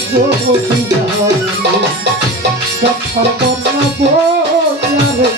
যদি জানি কথার বর্ণা বলারে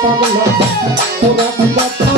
সাহাপাগল পুরান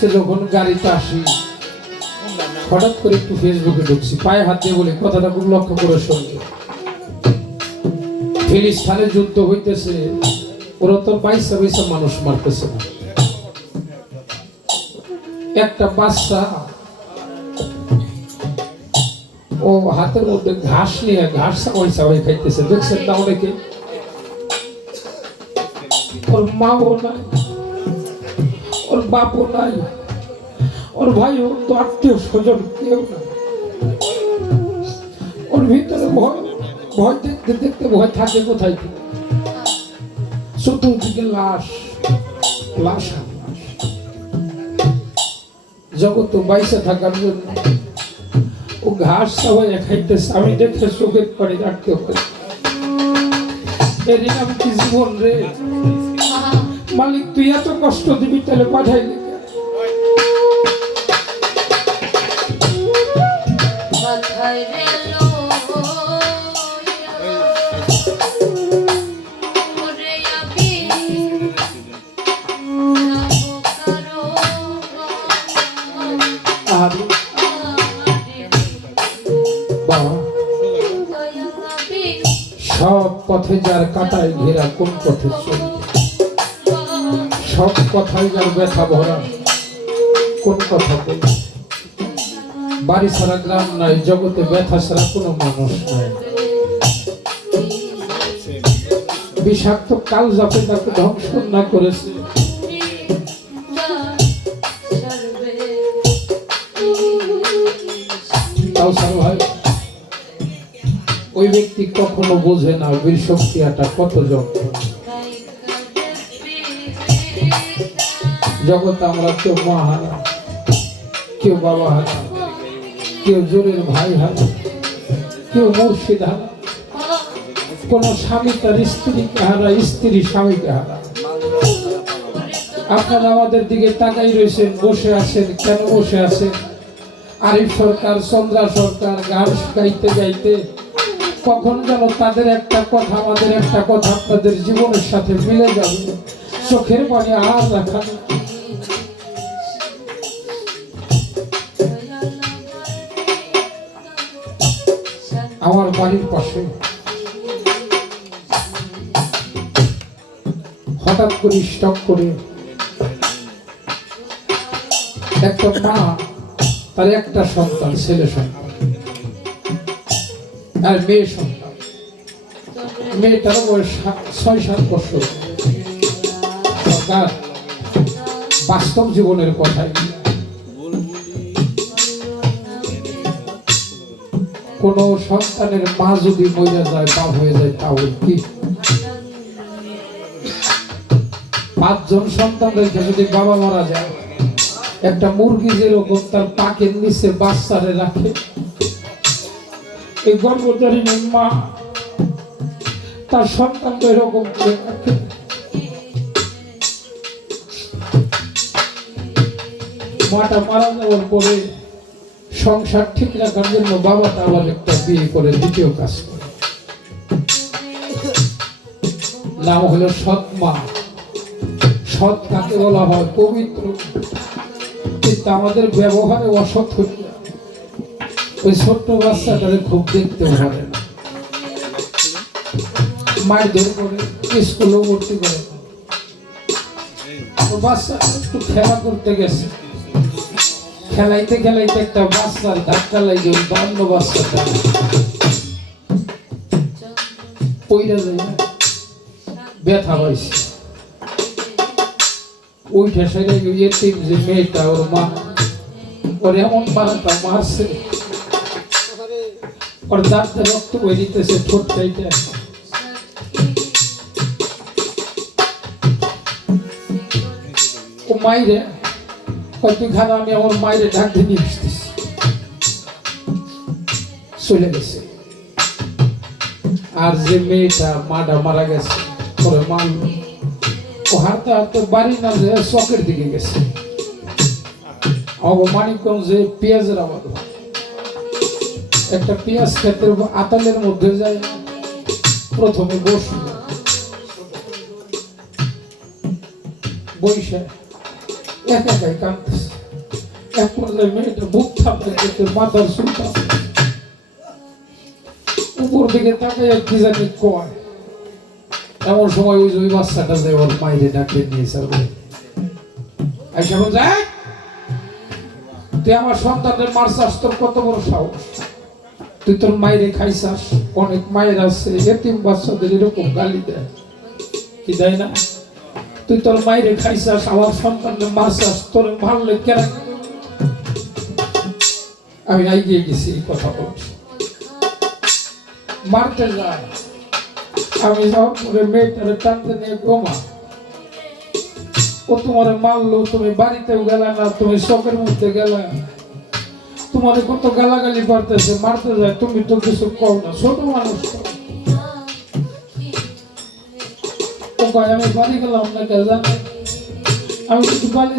আজকে যখন গাড়িতে আসি, হঠাৎ করে একটু ফেসবুকে ঢুকছি, পায়ে হাত দিয়ে বলে, কথাটা খুব লক্ষ্য করে শুনছি। ফিলিস্তানে যুদ্ধ হইতেছে, ওরা তো পয়সা পয়সা মানুষ মারতেছে না। একটা বাচ্চা, ও হাতের মধ্যে ঘাস নিয়ে ঘাস চাওয়াই চাওয়াই খাইতেছে। দেখছেন না অনেকে? ওর মাও নাই। ওর বাপও নাই। ওর ভাইও তো আত্মীয় স্বজন, কেউ না ওর ভিতরে ভয় ভয় দেখতে দেখতে ভয় থাকে কোথায় কি? চতুর্দিকে লাশ লাশ জগৎ বাইসে থাকার জন্য। ও ঘাস সবাই খাইতেছে, আমি দেখে চোখের পানি রাখতে পারি এদিন আমি কি জীবন রে? মালিক তুই এত কষ্ট দিবি তাহলে পাঠাইলি সব পথে যার কাটায় ঘেরা কোন পথে? কথায় যার ব্যথা ভরা। কোন কথা বলবে? বাড়ি ছাড়া গ্রাম নাই, জগতে ব্যথা ছাড়া কোনো মানুষ নাই। বিষাক্ত কাল যাতে তাকে ধ্বংস না করেছে। ওই ব্যক্তি কখনো বোঝে না বীর শক্তিয়াটা কত যন্ত্রণা জগৎ আমরা কেউ মা হারা কেউ বাবা হারা কেউ জোরের ভাই হারা কেউ মুর্শিদ হারা কোন স্বামী তার স্ত্রীকে হারা স্ত্রী স্বামীকে হারা আপনারা আমাদের দিকে তাকাই রয়েছেন, বসে আছেন, কেন বসে আছেন? আরিফ সরকার, চন্দ্রা সরকার, গান গাইতে গাইতে কখন যেন তাদের একটা কথা, আমাদের একটা কথা আপনাদের জীবনের সাথে মিলে যাবে চোখের পানি আর রাখা আমার বাড়ির পাশে। হঠাৎ করে স্টক করে একটা মা, তার একটা সন্তান, ছেলে সন্তান, আর মেয়ে সন্তান। মেয়েটার বয়স ছয়, সাত বছর। তার বাস্তব জীবনের কথাই। কোন সন্তানের মা যদি মরে যায় বা হয়ে যায় তাও কি? পাঁচজন সন্তান রেখে যদি বাবা মারা যায়, একটা মুরগি যেরকম তার পাকের নিচে বাচ্চারে রাখে। এই গর্ভধারিণী মা, তার সন্তান তো এরকম করে রাখে। মাটা মারা যাওয়ার পরে সংসার ঠিক রাখার জন্য বাবাটা আবার একটা বিয়ে করে, দ্বিতীয় কাজ করে। নাম হলো সৎ মা সৎ কাকে বলা হয়? পবিত্র। কিন্তু আমাদের ব্যবহারে অসৎ যায়। ওই ছোট্ট বাচ্চাটারে খুব দেখতে পারে না মায়ের মারধর করে, স্কুলেও ভর্তি করে। বাচ্চা একটু খেলা করতে গেছে। খেলাইতে খেলাইতে একটা বাচ্চার ধাক্কা লাগে ওই অন্য বাচ্চাটা পইরা যায় ব্যথা ওইটা এতিম যে মেয়েটা, ওর মা, ওর এমন পারাটা মারছে। ওর দাঁতে রক্ত বেরিতেছে ঠোঁট চাইতে। ও মাইরে খানা আমি আমার মাইরে ডাক দিয়ে নিয়ে চলে গেছে। আর যে মেয়েটা মাটা মারা গেছে, পরে মারল ও হাঁটতে হাঁটতে বাড়ি না যে চকের দিকে গেছে। অব মানিকগঞ্জে পেঁয়াজের আবাদ। একটা পেঁয়াজ ক্ষেতের আতালের মধ্যে যায়, প্রথমে বসল বৈশা এক একাই কাঁদতেছে এক পর্যায়ে মেয়েটা বুক থাপড়ে যেতে মাথার সুলতা উপর দিকে তাকাই কি জানি কয় এমন সময় ওই ওই বাচ্চাটা যে ওর মাইরে ডাকে নিয়ে যাবে আইসা বলছে "এই, তুই আমার সন্তানের মারছাস তোর কত বড় সাহস তুই তোর মায়েরে খাইছাস অনেক মায়ের আছে। এতিম বাচ্চাদের এরকম গালি দেয়? কি দেয় না তুই তোর মায়েরে খাইছাস আমার সন্তানের মারছাস তোর মারলে কেন? আমি এগিয়ে গেছি, এই কথা বলছি। মারতে আমি মেয়েটারে টানতে নিয়ে গোমা ও তোমার মারলো, তুমি বাড়িতেও গেলে না, তুমি শখের মধ্যে গেলে তোমার কত গালাগালি করতেছে, মারতে যায়, তুমি তো কিছু কও না, ছোট মানুষ। কয় আমি না জানে আমি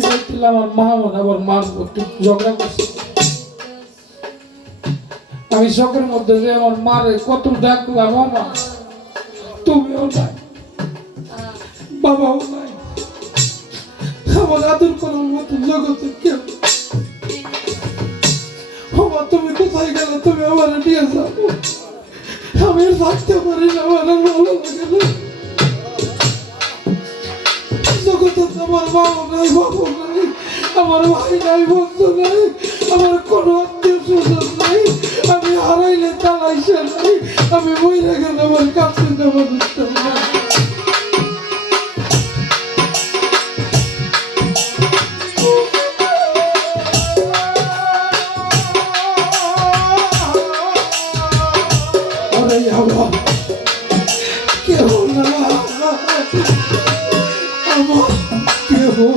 যাইছিলাম আমার মা মনে আবার একটু ঝগড়া আমি শখের মধ্যে যে আমার মারে কত ডাকলাম আমার তুমিও নাই বাবাও নাই আমার আদর করার মতো জগতে কেউ বাবা তুমি কোথায় গেলে? তুমি আমার নিয়ে যাও। আমি থাকতে পারি না, আমার ভালো লাগে না। বাবা নাই বাবু নাই আমার ভাই নাই, বন্ধু নাই, আমার কোনো আত্মীয় স্বজন নাই, আমি হারাইলে চালাইছে নাই, আমি বইরে গেলে আমার কাছে নেওয়া দিতে কেউ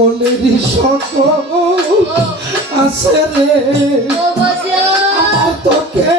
সকলেরই সকল আছে রে। তোকে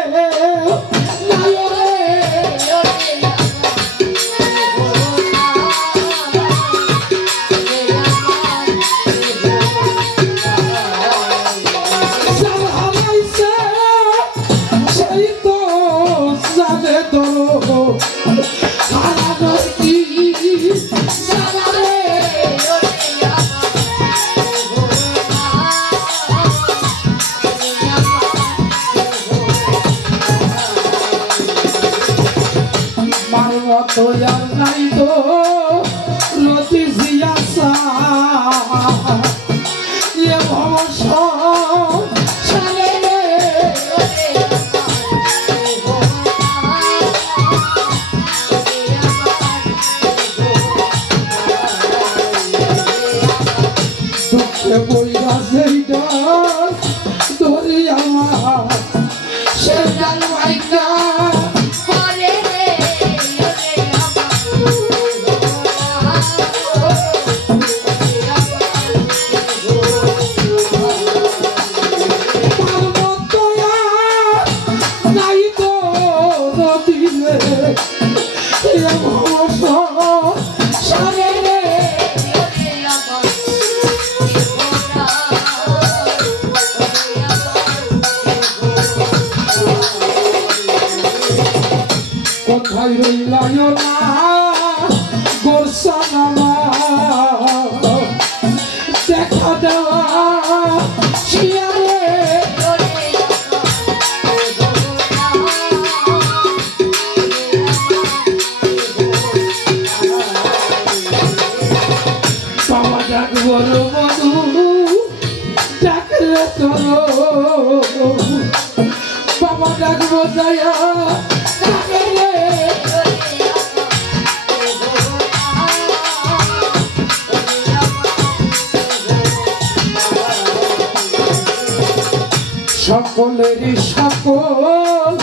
সকল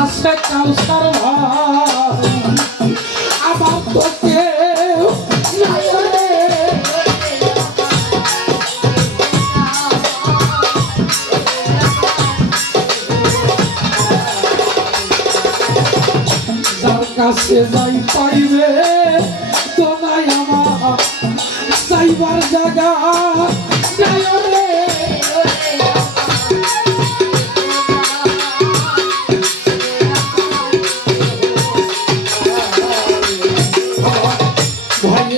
আছে কাউসার ভাই আমার তো কেউ। যার কাছে যাই পাইবে, তো নাই আমার যাইবার জায়গা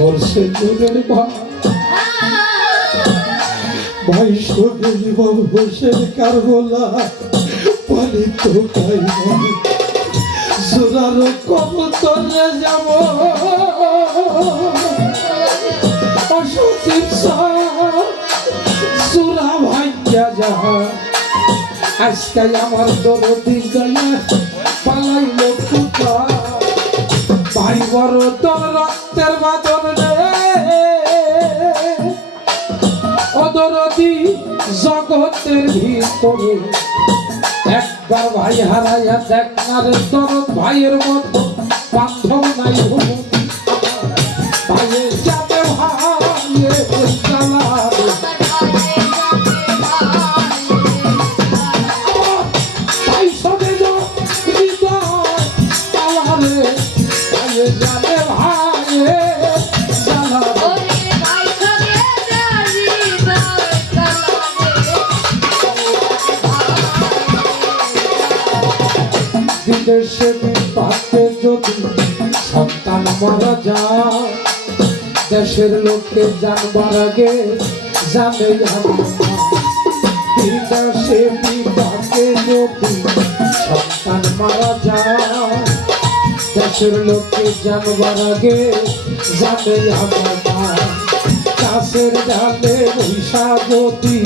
বর্ষে দূরের ভাই শোনেন বাবু হোসেন কারবোলা পালিত ভাই জোরার কবতরে যাব। অসচিব সুরা ভাইয়া যাহা। আজকে আমার দরদি গায়ে পালাইল পুতা ভাই বড় তোর রক্তের বাদন রে। অদরদি জগতের ভিতরে একবার ভাই হারাইয়া দেখ না রে তোর ভাইয়ের মতো বান্ধব নাই ভাইয়ের যাবে ভাইয়ে দেশের লোককে জানবার আগে জানে সন্তান মারা যায়, দেশের লোককে জানবার আগে জানে আমার ডালে বৈশা যদি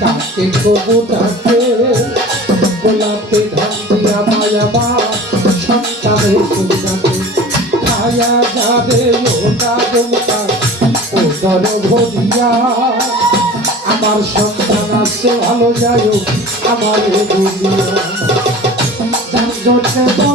কাকে কবু ডাকে, গোলাপে ধান দিয়া মায়া সন্তানের খায়া যাবে গোটা ওদর ভরিয়া আমার সন্তান আছে ভালো যায় আমার জন্যে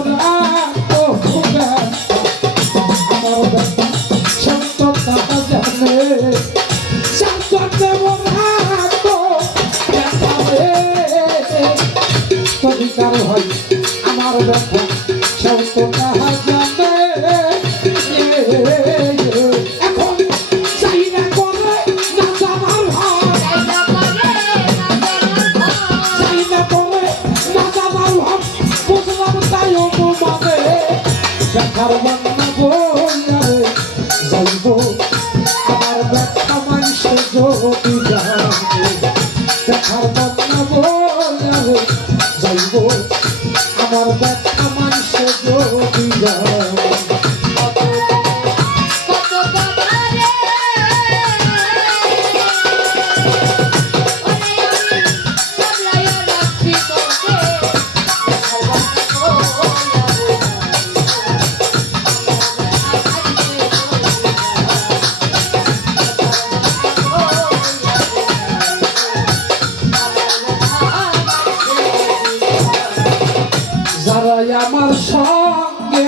আমার সঙ্গে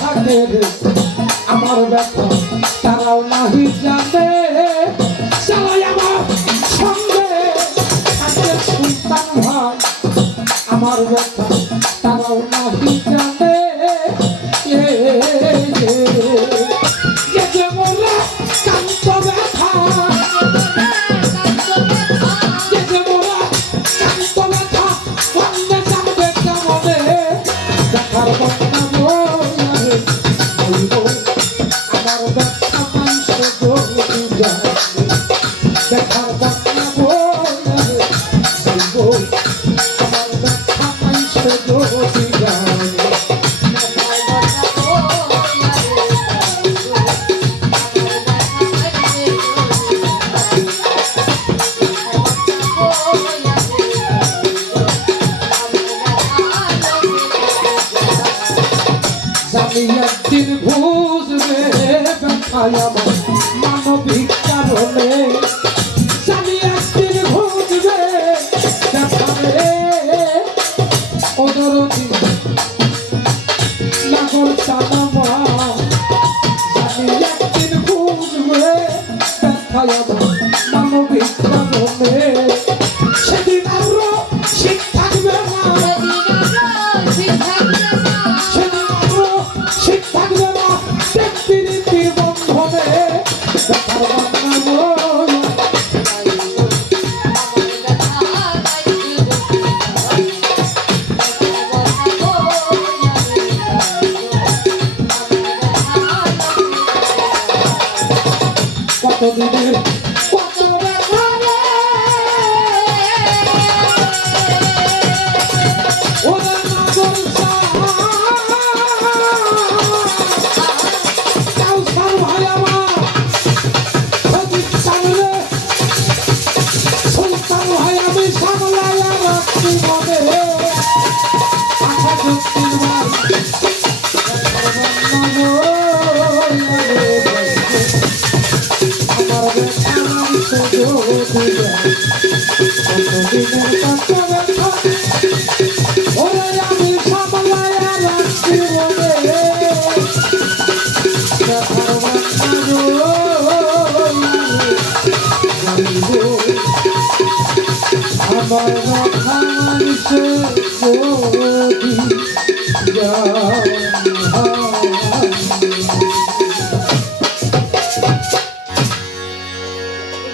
থাকে আমার ব্যথা তারাও নাহি জানে। আমার ব্যথা Thank you. Thank you.